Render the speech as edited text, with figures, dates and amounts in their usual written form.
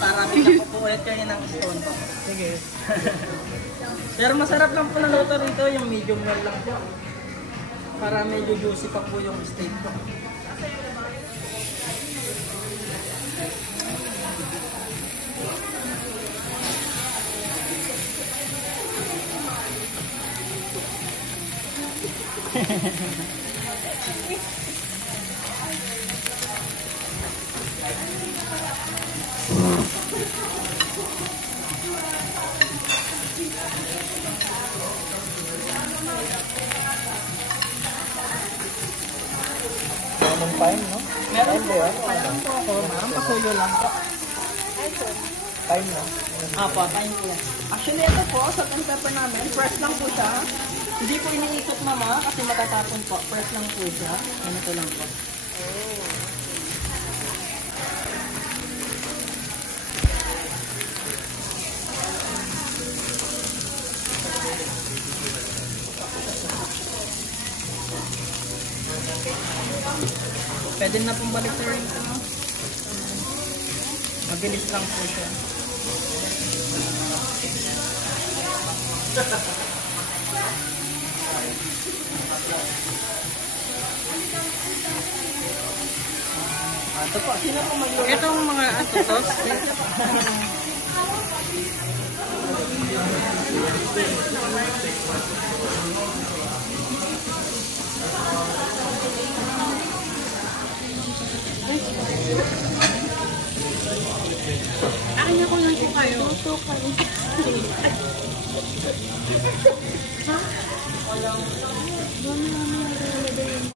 Para bigyan ko po ulit kayo ng stone po. Sige. Pero masarap lang po na luto rito, yung medium well lang po. Para medyo juicy pa po yung steak po. Anong time, no? Meron po ako, ma'am. Pasuyo lang po. Time, no? Apo, time po. Actually, ito po, sa pepper namin, fresh lang po siya. Hindi po iniikot, mama, kasi matatapon po. Fresh lang po siya. Ganito lang po. Pwede na pong balik sa rin ito, no? Mabilis lang po siya. Ito po, sino po magluto? Itong mga atotos. Akin ako lang po kayo. Tuto kayo.